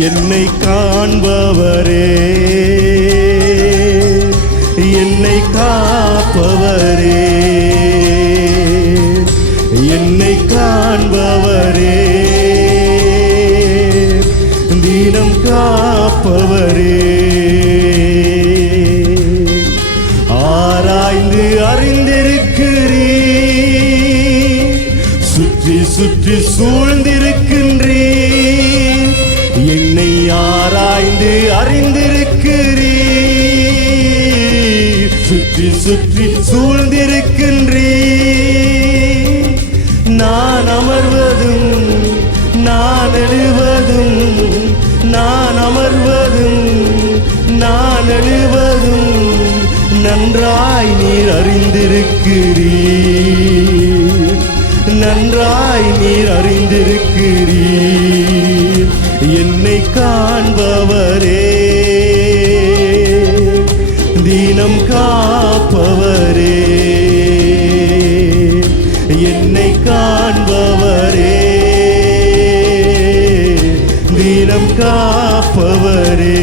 என்னை காண்பவரே, என்னை காப்பவரே, என்னை காண்பவரே, தினம் காப்பவரே, ஆராய்ந்து அறிந்திருக்கிறீர், சுற்றி சுற்றி சூழ்ந்திருக்கின்றீர், என்னை ஆராய்ந்து அறிந்திருக்கிறீர், சுற்றி சுற்றி சூழ்ந்திருக்கின்றீர். நான் அமர்வதும் நான் எழுவதும், நான் அமர்வதும் நான் எழுவதும் நன்றாய் நீர் அறிந்திருக்கிறீர், நன்றாய் நீர் அறிந்திருக்கிறீர். என்னை காண்பவரே, தினம் காப்பவரே, என்னை காண்பவரே, தினம் காப்பவரே.